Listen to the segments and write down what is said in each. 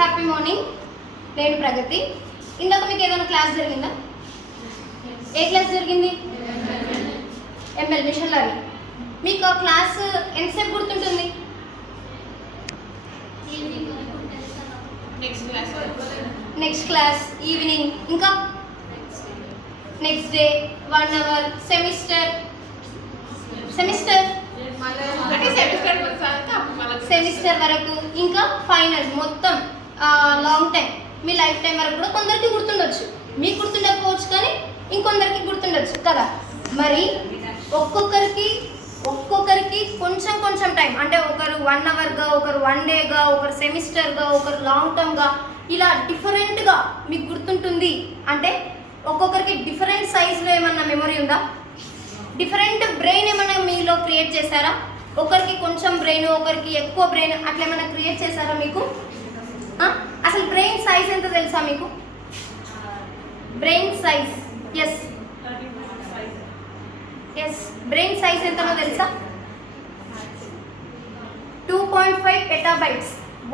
Happy morning. నేను ప్రగతి. ఇందాక మీకు ఏదైనా క్లాస్ జరిగిందా? ఏ క్లాస్ జరిగింది? ML machine learning. మీకు ఆ క్లాస్ ఎంతసేపు గుర్తుంటుంది? నెక్స్ట్ క్లాస్ ఈవినింగ్, ఇంకా నెక్స్ట్ డే, 1 hour, సెమిస్టర్ వరకు, ఇంకా ఫైనల్, మొత్తం లాంగ్ టైం, మీ లైఫ్ టైం వరకు కూడా కొందరికి గుర్తుండొచ్చు. మీకు గుర్తుండకపోవచ్చు కానీ ఇంకొందరికి గుర్తుండొచ్చు కదా. మరి ఒక్కొక్కరికి కొంచెం టైం, అంటే ఒకరు 1 hourగా, ఒకరు 1 dayగా, ఒకరు సెమిస్టర్గా, ఒకరు లాంగ్ టర్మ్గా, ఇలా డిఫరెంట్గా మీకు గుర్తుంటుంది. అంటే ఒక్కొక్కరికి డిఫరెంట్ సైజులో ఏమన్నా మెమరీ ఉందా? డిఫరెంట్ బ్రెయిన్ ఏమైనా మీలో క్రియేట్ చేశారా? ఒకరికి కొంచెం బ్రెయిన్, ఒకరికి ఎక్కువ బ్రెయిన్, అట్లా ఏమైనా క్రియేట్ చేశారా మీకు? అసలు బ్రెయిన్ సైజ్ ఎంత తెలుసా మీకు? Brain size, yes brain size ఎంతనో తెలుసా? 2.5 petabytes.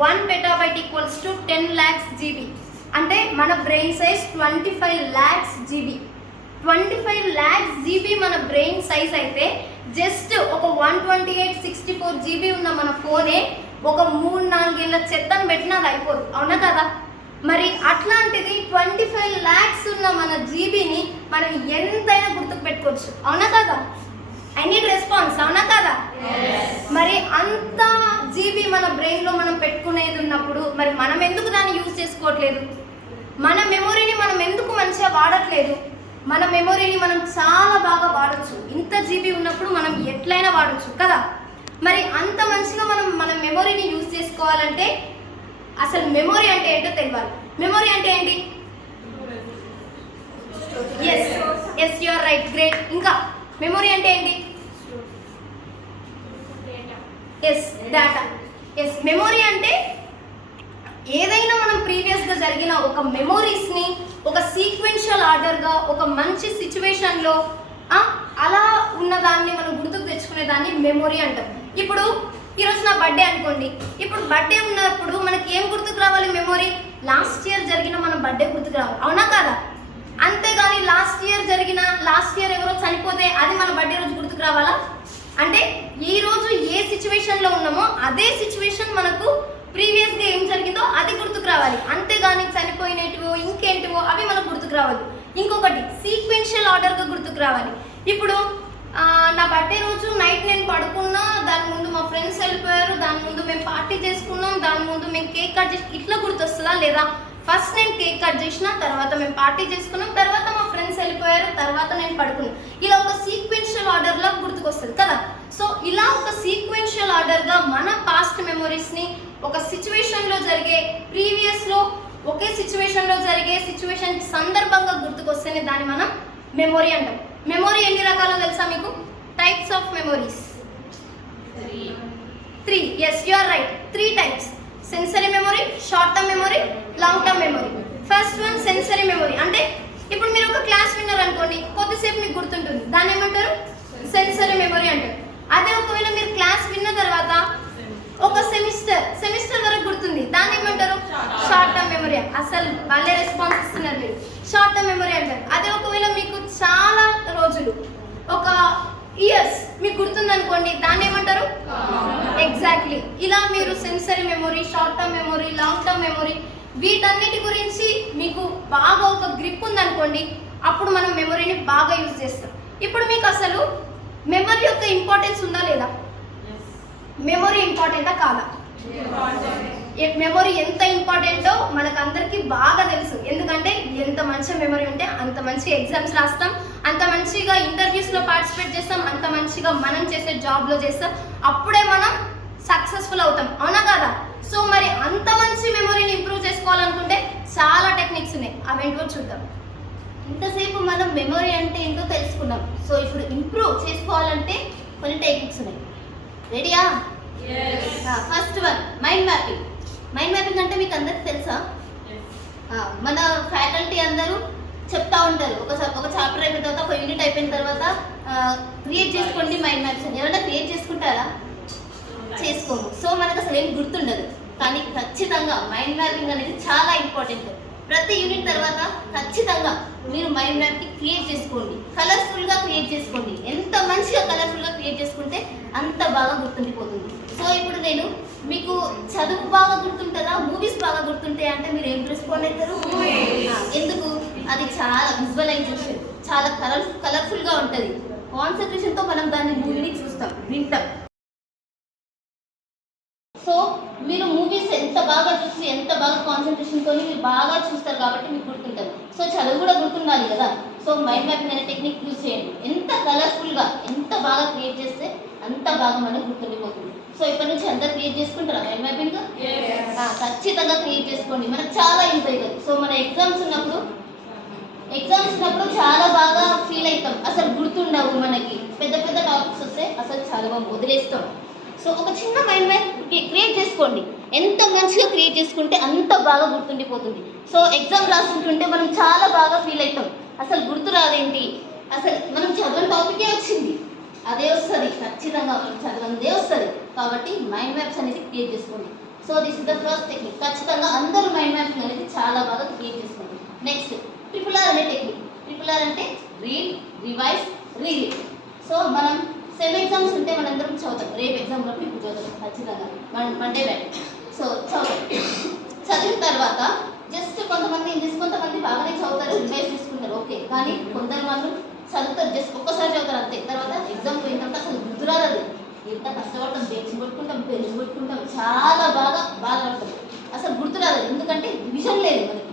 1 petabyte equals to 10 lakhs GB. అంటే మన brain size 25 lakhs GB. 25 lakhs GB మన బ్రెయిన్ సైజ్ అయితే జస్ట్ ఒక 128, 64 GB ఉన్న మన ఫోనే ఒక 3-4 ఏళ్ళ చెత్తను పెట్టినా అది అయిపోదు, అవునా కదా? మరి అట్లాంటిది 25 lakhs ఉన్న మన జీబీని మనం ఎంతైనా గుర్తుకు పెట్టుకోవచ్చు, అవునా కదా? ఐ నీడ్ రెస్పాన్స్, అవునా కదా? మరి అంత జీబీ మన బ్రెయిన్లో మనం పెట్టుకునేది ఉన్నప్పుడు మరి మనం ఎందుకు దాన్ని యూజ్ చేసుకోవట్లేదు? మన మెమొరీని మనం ఎందుకు మంచిగా వాడట్లేదు? మన మెమొరీని మనం చాలా బాగా వాడచ్చు. ఇంత జీబీ ఉన్నప్పుడు మనం ఎట్లయినా వాడచ్చు కదా. మరి అంత మంచిగా మనం మన మెమొరీని యూజ్ చేసుకోవాలంటే అసలు మెమొరీ అంటే ఏంటో తెలియాలి. మెమొరీ అంటే ఏంటి? Yes you are right, great. ఇంకా మెమొరీ అంటే ఏంటి? డేటా. మెమొరీ అంటే ఏదైనా మనం ప్రీవియస్గా జరిగిన ఒక మెమొరీస్ని ఒక సీక్వెన్షియల్ ఆర్డర్గా ఒక మంచి సిచ్యువేషన్లో అలా ఉన్నదాన్ని మనం గుర్తుకు తెచ్చుకునే దాన్ని మెమొరీ అంటాం. ఇప్పుడు ఈరోజు నా బర్త్డే అనుకోండి. ఇప్పుడు బర్త్డే ఉన్నప్పుడు మనకి ఏం గుర్తుకు రావాలి? మెమొరీ. లాస్ట్ ఇయర్ జరిగిన మన బర్త్డే గుర్తుకు రావాలి, అవునా కదా? అంతేగాని లాస్ట్ ఇయర్ ఎవరో చనిపోతే అది మన బర్త్డే రోజు గుర్తుకు రావాలా? అంటే ఈ రోజు ఏ సిచ్యువేషన్లో ఉన్నామో అదే సిచ్యువేషన్ మనకు ప్రీవియస్గా ఏం జరిగిందో అది గుర్తుకు రావాలి. అంతేగాని చనిపోయినటివో ఇంకేంటివో అవి మనకు గుర్తుకు రావద్దు. ఇంకొకటి సీక్వెన్షియల్ ఆర్డర్గా గుర్తుకు రావాలి. ఇప్పుడు నా బర్త్డే రోజు నైట్ నేను పడుకున్నా, దాని ముందు మా ఫ్రెండ్స్ వెళ్ళిపోయారు, దాని ముందు మేము పార్టీ చేసుకున్నాం, దాని ముందు మేము కేక్ కట్ చేసి, ఇట్లా గుర్తొస్తుందా లేదా? ఫస్ట్ నేను కేక్ కట్ చేసిన, తర్వాత మేము పార్టీ చేసుకున్నాం, తర్వాత మా ఫ్రెండ్స్ వెళ్ళిపోయారు, తర్వాత నేను పడుకున్నాను. ఇలా ఒక సీక్వెన్షియల్ ఆర్డర్లో గుర్తుకొస్తుంది కదా. సో ఇలా ఒక సీక్వెన్షియల్ ఆర్డర్గా మన పాస్ట్ మెమొరీస్ని ఒక సిచ్యువేషన్లో జరిగే, ప్రీవియస్లో ఒకే సిచ్యువేషన్లో జరిగే సిచ్యువేషన్ సందర్భంగా గుర్తుకొస్తేనే దాన్ని మనం మెమొరీ అంటాం. మెమొరీ ఎన్ని రకాలో తెలుసా మీకు? Types of memories 3. Yes you are right, 3 types. Sensory memory, short term memory, long term memory. First one sensory memory. అంటే ఇప్పుడు మీరు ఒక క్లాస్ విన్నారు అనుకోండి, కొద్దిసేపు మీకు గుర్తుంటుంది, దాన్ని ఏమంటారు? సెన్సరీ మెమొరీ అంటారు. అదే ఒకవేళ మీరు క్లాస్ విన్న తర్వాత ఒక సెమిస్టర్ వరకు గుర్తుంది, దాన్ని ఏమంటారు? Short term memory. అసలు వాళ్ళే రెస్పాన్స్ ఇస్తున్నారు మీరు. షార్ట్ టర్మ్ మెమొరీ అంటారు. అదే ఒకవేళ మీకు చాలా రోజులు, ఒక ఇయర్స్ మీకు గుర్తుంది అనుకోండి, దాన్ని ఏమంటారు? ఎగ్జాక్ట్లీ. ఇలా మీరు sensory memory, short term memory, long term memory, వీటన్నిటి గురించి మీకు బాగా ఒక గ్రిప్ ఉందనుకోండి, అప్పుడు మనం మెమొరీని బాగా యూజ్ చేస్తాం. ఇప్పుడు మీకు అసలు మెమొరీ యొక్క ఇంపార్టెన్స్ ఉందా లేదా? మెమొరీ ఇంపార్టెంటా కాదా? మెమొరీ ఎంత ఇంపార్టెంటో మనకందరికీ బాగా తెలుసు. ఎందుకంటే ఎంత మంచి మెమొరీ ఉంటే అంత మంచి ఎగ్జామ్స్ రాస్తాం, అంత మంచిగా ఇంటర్వ్యూస్లో పార్టిసిపేట్ చేస్తాం, అంత మంచిగా మనం చేసే జాబ్లో చేస్తాం, అప్పుడే మనం సక్సెస్ఫుల్ అవుతాం, అవునా కదా? సో మరి అంత మంచి మెమొరీని ఇంప్రూవ్ చేసుకోవాలనుకుంటే చాలా టెక్నిక్స్ ఉన్నాయి. అవేంటో చూద్దాం. ఇంతసేపు మనం మెమొరీ అంటే ఏంటో తెలుసుకున్నాం. సో ఇప్పుడు ఇంప్రూవ్ చేసుకోవాలంటే కొన్ని టెక్నిక్స్ ఉన్నాయి. రెడీయా? First one mind mapping. Mind mapping అంటే మీకు అందరికి తెలుసా? మన ఫ్యాకల్టీ అందరూ చెప్తా ఉంటారు, ఒక చాప్టర్ అయిపోయిన తర్వాత, ఒక యూనిట్ అయిపోయిన తర్వాత క్రియేట్ చేసుకోండి మైండ్ మ్యాప్స్ అని. ఎవరైనా క్రియేట్ చేసుకుంటారా? చేసుకోము. సో మనకు అసలు ఏం గుర్తుండదు. కానీ ఖచ్చితంగా మైండ్ మ్యాపింగ్ అనేది చాలా ఇంపార్టెంట్. ప్రతి యూనిట్ తర్వాత ఖచ్చితంగా మీరు మైండ్ మ్యాప్ని క్రియేట్ చేసుకోండి, కలర్ఫుల్గా క్రియేట్ చేసుకోండి. ఎంత మంచిగా కలర్ఫుల్గా క్రియేట్ చేసుకుంటే అంత బాగా గుర్తుండిపోతుంది. సో ఇప్పుడు నేను మీకు చదువు బాగా గుర్తుంటుందా, మూవీస్ బాగా గుర్తుంటాయా అంటే మీరు ఏం రెస్పాండ్ అవుతారు? ఎందుకు? అది చాలా విజువలైజేషన్, చాలా కలర్ఫుల్గా ఉంటుంది. కాన్సన్ట్రేషన్తో మనం దాన్ని మూవీని చూస్తాం, వింటాం. సో మీరు మూవీస్ ఎంత బాగా చూసి ఎంత బాగా కాన్సన్ట్రేషన్తో మీరు బాగా చూస్తారు కాబట్టి మీకు గుర్తుంటుంది. సో చదువు కూడా గుర్తుండాలి కదా. సో మైండ్ మ్యాపింగ్ అనే టెక్నిక్ యూజ్ చేయండి. ఎంత కలర్ఫుల్గా ఎంత బాగా క్రియేట్ చేస్తే అంత బాగా మనకు గుర్తుండిపోతుంది. సో ఇప్పటి నుంచి అందరు క్రియేట్ చేసుకుంటారా మైండ్ మ్యాపింగ్? ఖచ్చితంగా క్రియేట్ చేసుకోండి, మనకు చాలా యూజ్ అవుతుంది. సో మన ఎగ్జామ్స్ ఉన్నప్పుడు చాలా బాగా ఫీల్ అవుతాం, అసలు గుర్తుండవు. మనకి పెద్ద పెద్ద టాపిక్స్ వస్తే అసలు చదవం, వదిలేస్తాం. సో ఒక చిన్న మైండ్ మ్యాప్ క్రియేట్ చేసుకోండి. ఎంత మంచిగా క్రియేట్ చేసుకుంటే అంత బాగా గుర్తుండిపోతుంది. సో ఎగ్జామ్ రాస్తుంటుంటే మనం చాలా బాగా ఫీల్ అవుతాం, అసలు గుర్తు రాదేంటి, అసలు మనం చదవని టాపికే వచ్చింది, అదే వస్తుంది, ఖచ్చితంగా మనం చదవనిదే వస్తుంది. కాబట్టి మైండ్ మ్యాప్స్ అనేది క్రియేట్ చేసుకోండి. So this is the first technique. ఖచ్చితంగా అందరూ మైండ్ మ్యాపింగ్ అనేది చాలా బాగా క్రియేట్ చేసుకోండి. నెక్స్ట్ RRR అనే టెక్నిక్. RRR అంటే రీడ్, రివైజ్, రీడ్. సో మనం సెమ్ ఎగ్జామ్స్ ఉంటే మనందరం చదువుతాం. రేపు ఎగ్జామ్ ఉన్నప్పుడు ఇప్పుడు చదువుతాం ఖచ్చితంగా, మండే బ్యాక్. సో చదివిన తర్వాత జస్ట్ కొంతమంది బాగానే చదువుతారు, రివైజ్ తీసుకుంటారు, ఓకే. కానీ కొందరు మాత్రం చదువుతారు, జస్ట్ ఒక్కసారి చదువుతారు అంతే. తర్వాత ఎగ్జామ్ పోయిన తర్వాత అసలు గుర్తురాదు. ఎంత కష్టపడతాం, బెంచ్ కొట్టుకుంటాం, పెళ్లి కొట్టుకుంటాం, చాలా బాగా బాధపడతాం, అసలు గుర్తురాదు. ఎందుకంటే రివిజన్ లేదు మనకి.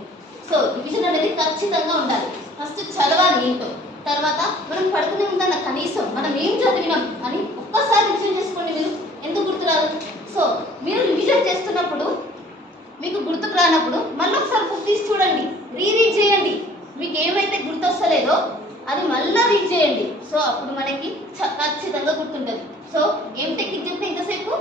సో రివిజన్ అనేది ఖచ్చితంగా ఉండాలి. ఫస్ట్ చదవాలి ఏంటో, తర్వాత మనం పడుకునే ఉందన్న కనీసం మనం ఏం చదివినాం అని ఒక్కసారి రివిజన్ చేసుకోండి. మీరు ఎందుకు గుర్తురాదు? సో మీరు రివిజన్ చేస్తున్నప్పుడు మీకు గుర్తుకు రానప్పుడు మళ్ళీ ఒకసారి బుక్ తీసి చూడండి, రీరీడ్ చేయండి. మీకు ఏమైతే గుర్తొస్తలేదో అది మళ్ళీ రీడ్ చేయండి. సో అప్పుడు మనకి ఖచ్చితంగా గుర్తుంటుంది. సో ఏం టెక్నిక్ చెప్తే ఇంతసేపు?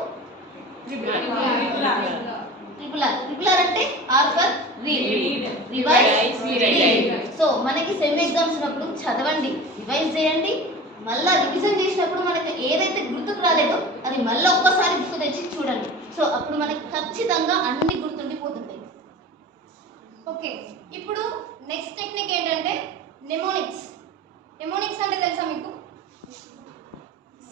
RRR అంటే R for read, revise, read. So మనకి సెమ్ ఎగ్జామ్స్ ఉన్నప్పుడు చదవండి, రివైజ్ చేయండి, మళ్ళీ రివిజన్ చేసినప్పుడు మనకి ఏదైతే గుర్తుకు రాలేదో అది మళ్ళీ ఒక్కసారి గుర్తు తెచ్చి చూడండి. సో అప్పుడు మనకి ఖచ్చితంగా అన్ని గుర్తుండిపోతుంటాయి. ఓకే, ఇప్పుడు నెక్స్ట్ టెక్నిక్ ఏంటంటే నెమోనిక్స్. నెమోనిక్స్ అంటే తెలుసా మీకు?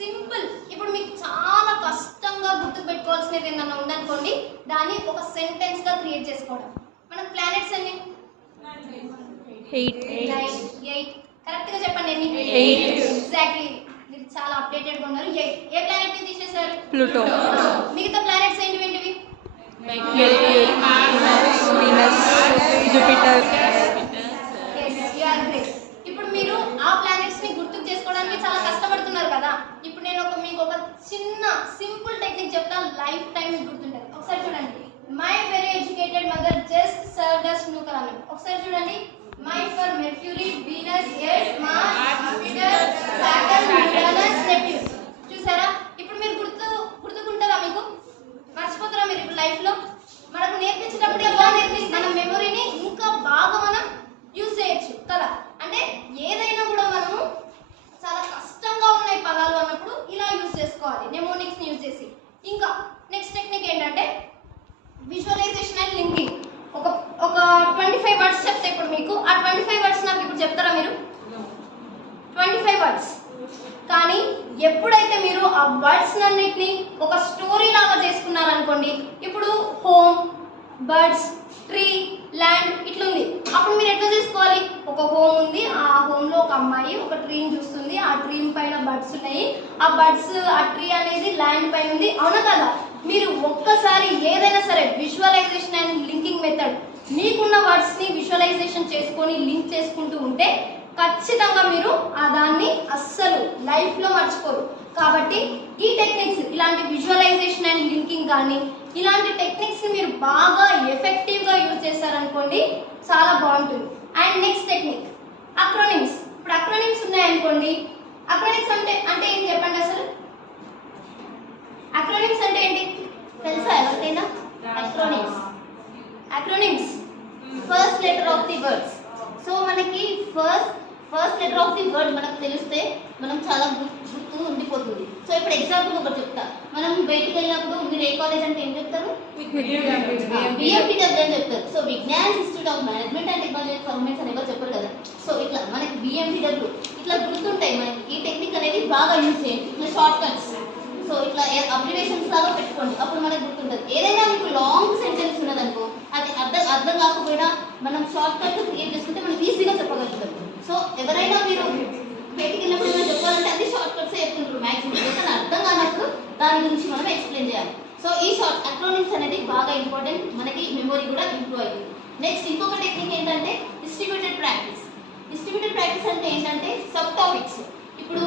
సింపుల్. ఇప్పుడు మీకు చాలా కష్టంగా గుర్తు పెట్టుకోవాల్సినది ఏదన్నా ఉందనుకోండి, దాన్ని ఒక సెంటెన్స్ గా క్రియేట్ చేసుకోవడం. మన ప్లానెట్స్ ఎన్ని? 8. కరెక్ట్ గా చెప్పండి ఎన్ని? 8. ఎగ్జాక్ట్లీ, మీరు చాలా అప్డేటెడ్ గా ఉన్నారు. 8. ఏ ప్లానెట్ ని తీసేశారు? ప్లూటో. మిగతా ప్లానెట్స్ ఏంటివి? జూపిటర్. ఇప్పుడు మీరు ఆ ప్లానెట్స్ ని గుర్తుకు చేసుకోవడానికి చాలా కష్టపడుతున్నారు కదా. ఇప్పుడు నేను మీకు ఒక చిన్న సింపుల్ టెక్నిక్ చెప్తా, లైఫ్ టైం మీకు గుర్తుంటుంది. ఒకసారి చూడండి. My very educated mother just served us snooker అని. ఒకసారి చూడండి. My for Mercury, Venus, Earth, Mars, Jupiter, Saturn, Uranus, Neptune. చూసారా? ఇప్పుడు మీరు గుర్తుకుంటారా? మీకు మర్చిపోతారా మీరు ఇప్పుడు లైఫ్ లో? మనకు నేర్పించేటప్పుడు ఎలా నేర్పిస్తే మన మెమొరీని ఇంకా బాగా మనం యూజ్ చేయొచ్చు కదా. అంటే ఏదైనా కూడా మనము చాలా కష్టంగా ఉన్నాయి పదాలు అన్నప్పుడు ఇలా యూజ్ చేసుకోవాలి, నెమోనిక్స్ ని యూజ్ చేసి. ఇంకా నెక్స్ట్ టెక్నిక్ ఏంటంటే విజువలైజేషన్ అండ్ లింకింగ్. ఒక 25 వర్డ్స్ చెప్తే ఇప్పుడు మీకు ఆ 25 వర్డ్స్ నాకు ఇప్పుడు చెప్తారా మీరు? 25 వర్డ్స్. కానీ ఎప్పుడైతే మీరు ఆ వర్డ్స్ అన్నిటిని ఒక స్టోరీ లాగా చేసుకున్నారనుకోండి, ఇప్పుడు హోమ్, బర్డ్స్, ట్రీ, ల్యాండ్ ఇట్లుంది. అప్పుడు మీరు ఎట్లా చేసుకోవాలి? ఒక హోమ్ ఉంది, ఆ హోమ్లో ఒక అమ్మాయి ఒక ట్రీని చూస్తుంది, ఆ ట్రీ పైన బర్డ్స్ ఉన్నాయి, ఆ బర్డ్స్ ఆ ట్రీ అనేది ల్యాండ్ పైన ఉంది, అవునా కదా? మీరు ఒక్కసారి ఏదైనా సరే విజువలైజేషన్ అండ్ లింకింగ్ మెథడ్ మీకున్న వర్డ్స్ని విజువలైజేషన్ చేసుకొని లింక్ చేసుకుంటూ ఉంటే ఖచ్చితంగా మీరు ఆ దాన్ని అస్సలు లైఫ్లో మర్చిపోరు. కాబట్టి ఈ టెక్నిక్స్, ఇలాంటి విజువలైజేషన్ అండ్ లింకింగ్ కానీ ఇలాంటి టెక్నిక్స్ని మీరు బాగా ఎఫెక్టివ్గా యూజ్ చేస్తారనుకోండి, చాలా బాగుంటుంది. And next technique acronyms. ఇప్పుడు అక్రోనిమ్స్ ఉన్నాయనుకోండి, అక్రోనిమ్స్ అంటే ఏం చెప్పండి అసలు? అక్రోనిమ్స్ అంటే ఏంటి తెలుసా ఎవరికైనా? Acronyms first letter of the words. So మనకి first letter of the word మనకు తెలిస్తే మనం చాలా గుర్తు ఉండిపోతుంది. సో ఇప్పుడు ఎగ్జాంపుల్ ఒకటి చెప్తా. మనం బయటికి వెళ్ళినప్పుడు మీరు ఏ కాలేజ్ అంటే ఏం చెప్తారు? బిఎంపిడబ్ల్యూ అని చెప్తారు. So Vignan Institute of Management and Technology performance అని ఎవరు చెప్పరు కదా. సో ఇట్లా మనకి బిఎంపిడబ్ల్యూ ఇట్లా గుర్తుంటాయి మనకి. ఈ టెక్నిక్ అనేది బాగా యూజ్ చేయండి. ఇట్లా షార్ట్ కట్స్, సో ఇట్లా అబ్రివేషన్స్ లాగా పెట్టుకోండి, అప్పుడు మనకు గుర్తుంటుంది. ఏదైనా మీకు లాంగ్ సెంటెన్స్ ఉన్నదనుకో, అది అర్థం కాకపోయినా మనం షార్ట్ కట్ క్రియేట్ చేసుకుంటే మనం ఈజీగా చెప్పగలుగుతాం. సో ఎవరైనా మీరు బయటికి వెళ్ళినప్పుడు ఏమైనా చెప్పాలంటే అది షార్ట్ కట్స్ చెప్తుంటారు మ్యాక్సిమం. కానీ అర్థం కానప్పుడు దాని గురించి మనం ఎక్స్ప్లెయిన్ చేయాలి. సో ఈ షార్ట్ అక్రోనిమ్స్ అనేది బాగా ఇంపార్టెంట్, మనకి మెమొరీ కూడా ఇంప్రూవ్ అయ్యింది. నెక్స్ట్ ఇంకొక టెక్నిక్ ఏంటంటే డిస్ట్రిబ్యూటెడ్ ప్రాక్టీస్. డిస్ట్రిబ్యూటెడ్ ప్రాక్టీస్ అంటే ఏంటంటే సబ్ టాపిక్స్. ఇప్పుడు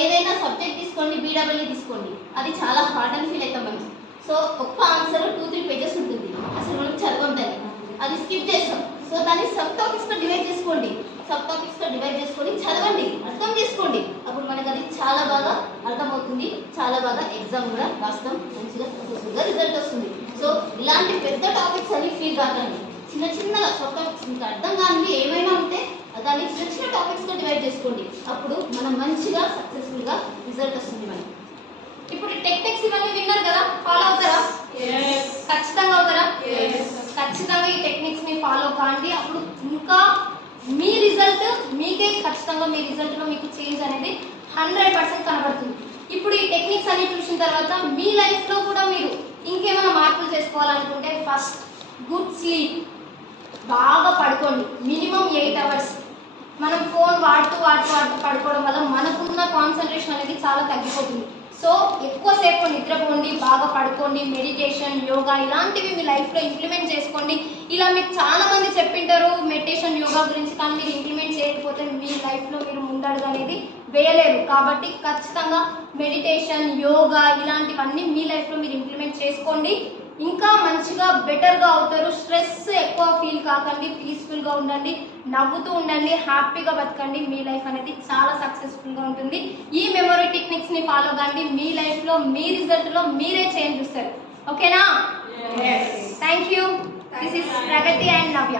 ఏదైనా సబ్జెక్ట్ తీసుకోండి, బీడబ్ల్యూ తీసుకోండి, అది చాలా హార్డ్ అని ఫీల్ అవుతాం మనం. సో ఒక్క ఆన్సర్ 2-3 పేజెస్ ఉంటుంది, అసలు మనం చదవం దాన్ని, అది స్కిప్ చేస్తాం. సో దాన్ని సబ్ టాపిక్స్తో డివైడ్ చేసుకోండి, సబ్ టాపిక్స్తో డివైడ్ చేసుకొని చదవండి, అర్థం చేసుకోండి. అప్పుడు మనకు అది చాలా బాగా అర్థమవుతుంది, చాలా బాగా ఎగ్జామ్ కూడా రాస్తాం, మంచిగా సక్సెస్ఫుల్గా రిజల్ట్ వస్తుంది. సో ఇలాంటి పెద్ద టాపిక్స్ అని ఫీల్ కాకండి, చిన్న చిన్నగా సబ్ టాపిక్స్ మీకు అర్థం కానివి ఏమైనా ఉంటే దాన్ని చిన్న చిన్న టాపిక్స్గా డివైడ్ చేసుకోండి, అప్పుడు మనం మంచిగా సక్సెస్ఫుల్గా రిజల్ట్ వస్తుంది మనకి. ఇప్పుడు టెక్నిక్స్ ఇవన్నీ విన్నారు కదా, ఫాలో అవుతారా? ఖచ్చితంగా అవుతారా? ఖచ్చితంగా ఈ టెక్నిక్స్ ని ఫాలో కాండి, అప్పుడు ఇంకా మీ రిజల్ట్ మీకే ఖచ్చితంగా మీ రిజల్ట్ లో మీకు చేంజ్ అనేది 100% కనబడుతుంది. ఇప్పుడు ఈ టెక్నిక్స్ అన్ని చూసిన తర్వాత మీ లైఫ్ లో కూడా మీరు ఇంకేమైనా మార్పులు చేసుకోవాలనుకుంటే ఫస్ట్ గుడ్ స్లీప్, బాగా పడుకోండి, మినిమం 8 అవర్స్. మనం ఫోన్ వాడుతూ పడుకోవడం వల్ల మనకున్న కాన్సన్ట్రేషన్ అనేది చాలా తగ్గిపోతుంది. సో ఎక్కువసేపు నిద్రపోండి, బాగా పడుకోండి, మెడిటేషన్, యోగా ఇలాంటివి మీ లైఫ్లో ఇంప్లిమెంట్ చేసుకోండి. ఇలా మీకు చాలా మంది చెప్పింటారు మెడిటేషన్, యోగా గురించి, కానీ మీరు ఇంప్లిమెంట్ చేయకపోతే మీ లైఫ్లో మీరు ముందడుగు అనేది వేయలేరు. కాబట్టి ఖచ్చితంగా మెడిటేషన్, యోగా ఇలాంటివన్నీ మీ లైఫ్లో మీరు ఇంప్లిమెంట్ చేసుకోండి, ఇంకా మంచిగా బెటర్గా అవుతారు. స్ట్రెస్ ఎక్కువ ఫీల్ కాకండి, పీస్ఫుల్గా ఉండండి, నవ్వుతూ ఉండండి, హ్యాపీగా బతకండి. మీ లైఫ్ అనేది చాలా సక్సెస్ఫుల్గా ఉంటుంది. ఈ మెమొరీ టెక్నిక్స్ని ఫాలో కండి, మీ లైఫ్లో మీ రిజల్ట్లో మీరే చేంజ్ చూస్తారు. ఓకేనా? Thank you. This is Pragati and Navya.